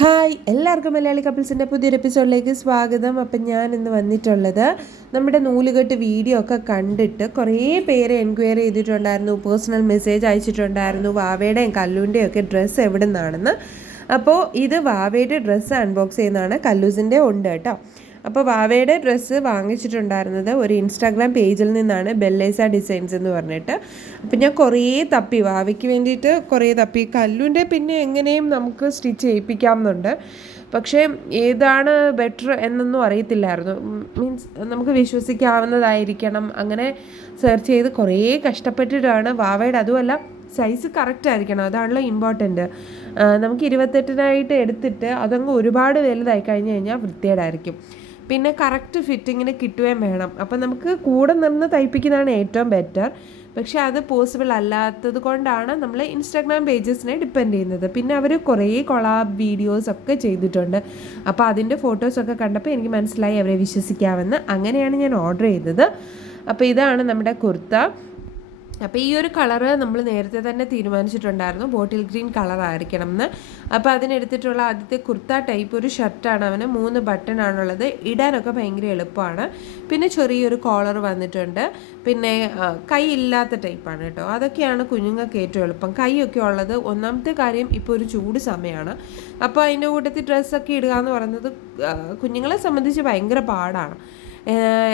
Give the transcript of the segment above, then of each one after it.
Hi എല്ലാവർക്കും മലയാളി കപ്പിൾസിൻ്റെ പുതിയൊരു എപ്പിസോഡിലേക്ക് സ്വാഗതം. അപ്പം ഞാൻ ഇന്ന് വന്നിട്ടുള്ളത് നമ്മുടെ നൂലുകെട്ട് വീഡിയോ ഒക്കെ കണ്ടിട്ട് കുറേ പേര് എൻക്വയറി ചെയ്തിട്ടുണ്ടായിരുന്നു, പേഴ്സണൽ മെസ്സേജ് അയച്ചിട്ടുണ്ടായിരുന്നു വാവയുടെയും കല്ലുവിൻ്റെയും ഒക്കെ ഡ്രസ്സ് എവിടെ നിന്നാണെന്ന്. അപ്പോൾ ഇത് വാവയുടെ ഡ്രസ്സ് അൺബോക്സ് ചെയ്യുന്നതാണ്, കല്ലൂസിൻ്റെ ഉണ്ട് കേട്ടോ. അപ്പോൾ വാവയുടെ ഡ്രസ്സ് വാങ്ങിച്ചിട്ടുണ്ടായിരുന്നത് ഒരു ഇൻസ്റ്റാഗ്രാം പേജിൽ നിന്നാണ്, ബെല്ലേസ ഡിസൈൻസ് എന്ന് പറഞ്ഞിട്ട്. അപ്പം ഞാൻ കുറേ തപ്പി, വാവയ്ക്ക് വേണ്ടിയിട്ട് കുറേ തപ്പി. കല്ലുവിൻ്റെ പിന്നെ എങ്ങനെയും നമുക്ക് സ്റ്റിച്ച് ചെയ്യിപ്പിക്കാമെന്നുണ്ട്, പക്ഷേ ഏതാണ് ബെറ്റർ എന്നൊന്നും അറിയത്തില്ലായിരുന്നു. മീൻസ് നമുക്ക് വിശ്വസിക്കാവുന്നതായിരിക്കണം, അങ്ങനെ സെർച്ച് ചെയ്ത് കുറേ കഷ്ടപ്പെട്ടിട്ടാണ് വാവയുടെ. അതുമല്ല സൈസ് കറക്റ്റ് ആയിരിക്കണം, അതാണല്ലോ ഇമ്പോർട്ടൻറ്റ്. നമുക്ക് 28-നായിട്ട് എടുത്തിട്ട് അതങ്ങ് ഒരുപാട് വലുതായി കഴിഞ്ഞ് കഴിഞ്ഞാൽ വൃത്തികേടായിരിക്കും. പിന്നെ കറക്റ്റ് ഫിറ്റിങ്ങിന് കിട്ടുകയും വേണം. അപ്പം നമുക്ക് കൂടെ നിന്ന് തയ്പ്പിക്കുന്നതാണ് ഏറ്റവും ബെറ്റർ. പക്ഷേ അത് പോസിബിൾ അല്ലാത്തത് കൊണ്ടാണ് നമ്മൾ ഇൻസ്റ്റാഗ്രാം പേജസിനെ ഡിപ്പെൻഡ് ചെയ്യുന്നത്. പിന്നെ അവർ കുറേ കൊളാബ് വീഡിയോസ് ഒക്കെ ചെയ്തിട്ടുണ്ട്. അപ്പോൾ അതിൻ്റെ ഫോട്ടോസൊക്കെ കണ്ടപ്പോൾ എനിക്ക് മനസ്സിലായി അവരെ വിശ്വസിക്കാമെന്ന്. അങ്ങനെയാണ് ഞാൻ ഓർഡർ ചെയ്തത്. അപ്പോൾ ഇതാണ് നമ്മുടെ കുർത്ത. അപ്പോൾ ഈ ഒരു കളറ് നമ്മൾ നേരത്തെ തന്നെ തീരുമാനിച്ചിട്ടുണ്ടായിരുന്നു, ബോട്ടിൽ ഗ്രീൻ കളറായിരിക്കണം എന്ന്. അപ്പോൾ അതിനെടുത്തിട്ടുള്ള ആദ്യത്തെ കുർത്ത ടൈപ്പ് ഒരു ഷർട്ടാണ്. അവന് 3 ബട്ടൺ ആണുള്ളത്, ഇടാനൊക്കെ ഭയങ്കര എളുപ്പമാണ്. പിന്നെ ചെറിയൊരു കോളർ വന്നിട്ടുണ്ട്. പിന്നെ കൈ ഇല്ലാത്ത ടൈപ്പാണ് കേട്ടോ. അതൊക്കെയാണ് കുഞ്ഞുങ്ങൾക്ക് ഏറ്റവും എളുപ്പം. കൈയൊക്കെ ഉള്ളത്, ഒന്നാമത്തെ കാര്യം ഇപ്പോൾ ഒരു ചൂട് സമയമാണ്. അപ്പോൾ അതിൻ്റെ കൂട്ടത്തിൽ ഡ്രസ്സൊക്കെ ഇടുക എന്ന് പറയുന്നത് കുഞ്ഞുങ്ങളെ സംബന്ധിച്ച് ഭയങ്കര പാടാണ്.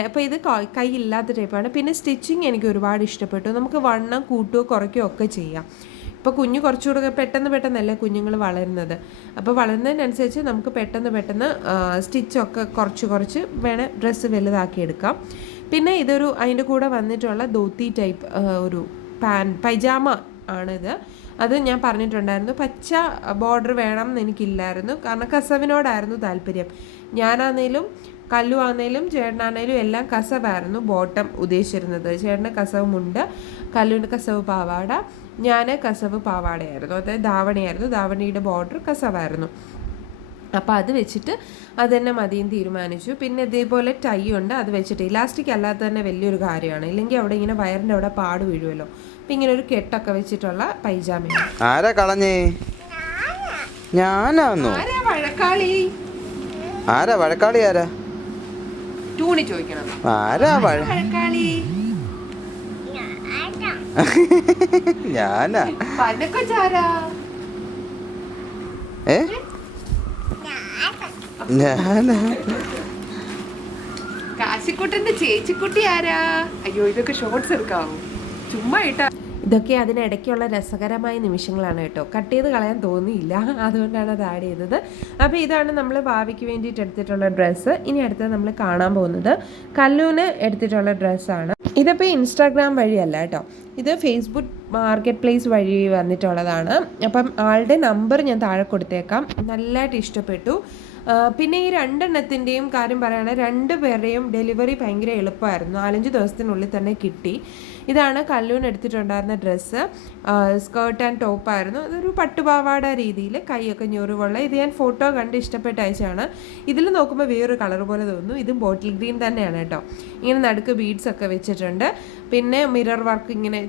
അപ്പോൾ ഇത് കൈ ഇല്ലാത്ത ടൈപ്പാണ്. പിന്നെ സ്റ്റിച്ചിങ് എനിക്ക് ഒരുപാട് ഇഷ്ടപ്പെട്ടു. നമുക്ക് വണ്ണം കൂട്ടുകയോ കുറയ്ക്കുകയോ ഒക്കെ ചെയ്യാം. ഇപ്പോൾ കുഞ്ഞ് കുറച്ചുകൂടെ പെട്ടെന്നല്ലേ കുഞ്ഞുങ്ങൾ വളരുന്നത്. അപ്പോൾ വളരുന്നതിനനുസരിച്ച് നമുക്ക് പെട്ടെന്ന് സ്റ്റിച്ചൊക്കെ കുറച്ച് വേണേൽ ഡ്രസ്സ് വലുതാക്കിയെടുക്കാം. പിന്നെ ഇതൊരു അതിൻ്റെ കൂടെ വന്നിട്ടുള്ള ധോത്തി ടൈപ്പ് ഒരു പൈജാമ ആണിത്. അത് ഞാൻ പറഞ്ഞിട്ടുണ്ടായിരുന്നു, പച്ച ബോർഡർ വേണം എന്ന് എനിക്കില്ലായിരുന്നു, കാരണം കസവിനോടായിരുന്നു താല്പര്യം. ഞാനാണേലും കല്ലു ആണെങ്കിലും ചേട്ടനാണേലും എല്ലാം കസവായിരുന്നു ബോട്ടം ഉദ്ദേശിച്ചിരുന്നത്. ചേട്ടന് കസവുമുണ്ട്, കല്ലുവിൻ്റെ കസവ് പാവാട, ഞാൻ കസവ് പാവാടയായിരുന്നു, അതായത് ധാവണിയായിരുന്നു. ധാവണിയുടെ ബോർഡർ കസവായിരുന്നു. അപ്പോൾ അത് വെച്ചിട്ട് അത് തന്നെ മതിയും തീരുമാനിച്ചു. പിന്നെ ഇതേപോലെ ടൈ ഉണ്ട്, അത് വെച്ചിട്ട് ഇലാസ്റ്റിക് അല്ലാത്ത തന്നെ വലിയൊരു കാര്യമാണ്. ഇല്ലെങ്കിൽ അവിടെ ഇങ്ങനെ വയറിൻ്റെ അവിടെ പാട് വീഴുമല്ലോ. അപ്പം ഇങ്ങനെ ഒരു കെട്ടൊക്കെ വെച്ചിട്ടുള്ള പൈജാമയാണ്. ആരാ കളഞ്ഞേ? ഞാനാന്നോ? വഴക്കാളി ആരാ? ടൂണി ചോദിക്കണം. ആരാ വഴക്കാളി? ഞാനാ. ഞാനാ. കാശിക്കുട്ടന്റെ ചേച്ചിക്കുട്ടി ആരാ? അയ്യോ, ഇതൊക്കെ ഷോർട്സ് എടുക്കാവോ? ചുമ്മാ ഇട്ടാ. ഇതൊക്കെ അതിനിടയ്ക്കുള്ള രസകരമായ നിമിഷങ്ങളാണ് കേട്ടോ. കട്ട് ചെയ്ത് കളയാൻ തോന്നിയില്ല, അതുകൊണ്ടാണ് അത് ആഡ് ചെയ്തത്. അപ്പോൾ ഇതാണ് നമ്മൾ ഭാവിക്ക് വേണ്ടിയിട്ട് എടുത്തിട്ടുള്ള ഡ്രസ്സ്. ഇനി അടുത്തത് നമ്മൾ കാണാൻ പോകുന്നത് കല്ലൂന് എടുത്തിട്ടുള്ള ഡ്രസ്സാണ്. ഇതിപ്പോൾ ഇൻസ്റ്റാഗ്രാം വഴിയല്ല കേട്ടോ, ഇത് ഫേസ്ബുക്ക് മാർക്കറ്റ് പ്ലേസ് വഴി വന്നിട്ടുള്ളതാണ്. അപ്പം ആളുടെ നമ്പർ ഞാൻ താഴെ കൊടുത്തേക്കാം. നല്ലതായിട്ട് ഇഷ്ടപ്പെട്ടു. പിന്നെ ഈ 2 എണ്ണത്തിൻ്റെയും കാര്യം പറയുകയാണെങ്കിൽ 2 പേരുടെയും ഡെലിവറി ഭയങ്കര എളുപ്പമായിരുന്നു, 4-5 ദിവസത്തിനുള്ളിൽ തന്നെ കിട്ടി. ഇതാണ് കല്ലൂന് എടുത്തിട്ടുണ്ടായിരുന്ന ഡ്രസ്സ്. സ്കേർട്ട് ആൻഡ് ടോപ്പായിരുന്നു. അതൊരു പട്ടുപാവാട രീതിയിൽ, കൈയൊക്കെ ഞൊറിവുള്ള. ഇത് ഞാൻ ഫോട്ടോ കണ്ട് ഇഷ്ടപ്പെട്ട അയച്ചാണ്. ഇതിൽ നോക്കുമ്പോൾ വേറൊരു കളർ പോലെ തോന്നുന്നു. ഇതും ബോട്ടിൽ ഗ്രീൻ തന്നെയാണ് കേട്ടോ. ഇങ്ങനെ നടുക്ക് ബീഡ്സ് ഒക്കെ വെച്ചിട്ടുണ്ട്. പിന്നെ മിറർ വർക്ക്, ഇങ്ങനെ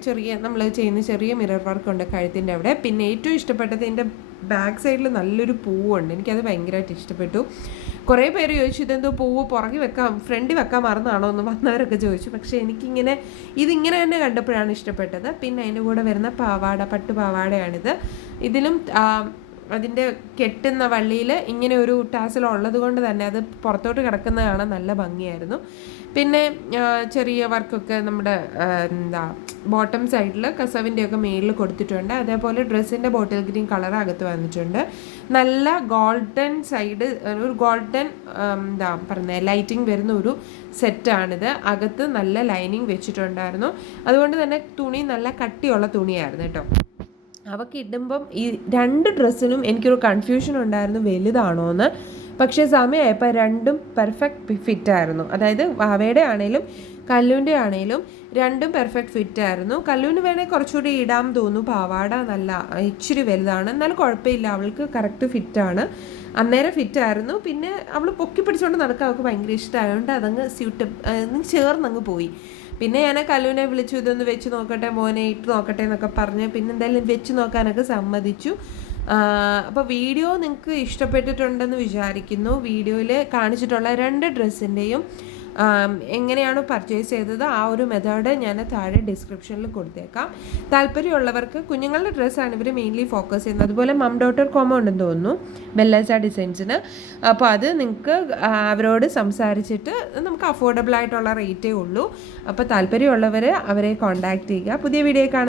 നമ്മൾ ചെയ്യുന്ന ചെറിയ മിറർ വർക്ക് ഉണ്ട് കഴുത്തിൻ്റെ അവിടെ. പിന്നെ ഏറ്റവും ഇഷ്ടപ്പെട്ടത് ഇതിൻ്റെ ബാക്ക് സൈഡിൽ നല്ലൊരു പൂവുണ്ട്, എനിക്കത് ഭയങ്കരമായിട്ട് ഇഷ്ടപ്പെട്ടു. കുറേ പേര് ചോദിച്ചു ഇതെന്തോ പൂവ് പുറകെ ഫ്രണ്ടിൽ വെക്കാൻ മറന്നാണോ എന്ന് വന്നവരൊക്കെ ചോദിച്ചു. പക്ഷേ ഇതിങ്ങനെ തന്നെ കണ്ടപ്പോഴാണ് ഇഷ്ടപ്പെട്ടത്. പിന്നെ അതിൻ്റെ കൂടെ വരുന്ന പാവാട, പട്ടുപാവാടയാണിത്. ഇതിലും അതിൻ്റെ കെട്ടുന്ന വള്ളിയിൽ ഇങ്ങനെ ഒരു ടാസൽ ഉള്ളത് കൊണ്ട് തന്നെ അത് പുറത്തോട്ട് കിടക്കുന്നത് കാണാൻ നല്ല ഭംഗിയായിരുന്നു. പിന്നെ ചെറിയ വർക്കൊക്കെ നമ്മുടെ ബോട്ടം സൈഡിൽ കസവിൻ്റെയൊക്കെ മേളിൽ കൊടുത്തിട്ടുണ്ട്. അതേപോലെ ഡ്രസ്സിൻ്റെ ബോട്ടിൽ ഗ്രീൻ കളർ അകത്ത് വന്നിട്ടുണ്ട്. നല്ല ഗോൾഡൻ സൈഡ്, ഒരു ഗോൾഡൻ ലൈറ്റിംഗ് വരുന്ന ഒരു സെറ്റാണിത്. അകത്ത് നല്ല ലൈനിങ് വെച്ചിട്ടുണ്ടായിരുന്നു. അതുകൊണ്ട് തന്നെ തുണി നല്ല കട്ടിയുള്ള തുണിയായിരുന്നു കേട്ടോ. അവൾക്ക് ഇടുമ്പം ഈ 2 ഡ്രസ്സിനും എനിക്കൊരു കൺഫ്യൂഷൻ ഉണ്ടായിരുന്നു വലുതാണോ എന്ന്. പക്ഷേ സമയമായപ്പോൾ 2ഉം പെർഫെക്റ്റ് ഫിറ്റായിരുന്നു. അതായത് വാവയുടെ ആണേലും കല്ലുവിൻ്റെ ആണേലും 2ഉം പെർഫെക്റ്റ് ഫിറ്റായിരുന്നു. കല്ലുവിന് വേണേൽ കുറച്ചുകൂടി ഇടാൻ തോന്നുന്നു, പാവാട നല്ല ഇച്ചിരി വലുതാണ്, എന്നാലും കുഴപ്പമില്ല, അവൾക്ക് കറക്റ്റ് ഫിറ്റാണ്. അന്നേരം ഫിറ്റായിരുന്നു. പിന്നെ അവൾ പൊക്കി പിടിച്ചുകൊണ്ട് നടക്കാൻ അവൾക്ക് ഭയങ്കര ഇഷ്ടമായതുകൊണ്ട് അതങ്ങ് ചേർന്നങ്ങ് പോയി. പിന്നെ ഞാൻ കല്ലുവിനെ വിളിച്ചു, ഇതൊന്ന് വെച്ച് നോക്കട്ടെ മോനെ, ഇട്ട് നോക്കട്ടെ എന്നൊക്കെ പറഞ്ഞ് പിന്നെ എന്തായാലും വെച്ച് നോക്കാനൊക്കെ സമ്മതിച്ചു. അപ്പോൾ വീഡിയോ നിങ്ങൾക്ക് ഇഷ്ടപ്പെട്ടിട്ടുണ്ടെന്ന് വിചാരിക്കുന്നു. വീഡിയോയിൽ കാണിച്ചിട്ടുള്ള 2 ഡ്രസ്സിൻ്റെയും എങ്ങനെയാണ് പർച്ചേസ് ചെയ്തത് ആ ഒരു മെത്തേഡ് ഞാൻ താഴെ ഡിസ്ക്രിപ്ഷനിൽ കൊടുത്തേക്കാം. താല്പര്യമുള്ളവർക്ക് കുഞ്ഞുങ്ങളുടെ ഡ്രസ്സാണ് ഇവർ മെയിൻലി ഫോക്കസ് ചെയ്യുന്നത്. അതുപോലെ മം ഡോട്ടർ കോമോ ഉണ്ടെന്ന് തോന്നുന്നു ബെല്ലേസ ഡിസൈൻസിന്. അപ്പോൾ അത് നിങ്ങൾക്ക് അവരോട് സംസാരിച്ചിട്ട് നമുക്ക് അഫോർഡബിൾ ആയിട്ടുള്ള റേറ്റേ ഉള്ളൂ. അപ്പോൾ താല്പര്യമുള്ളവർ അവരെ കോൺടാക്റ്റ് ചെയ്യുക. പുതിയ വീഡിയോ കാണാം.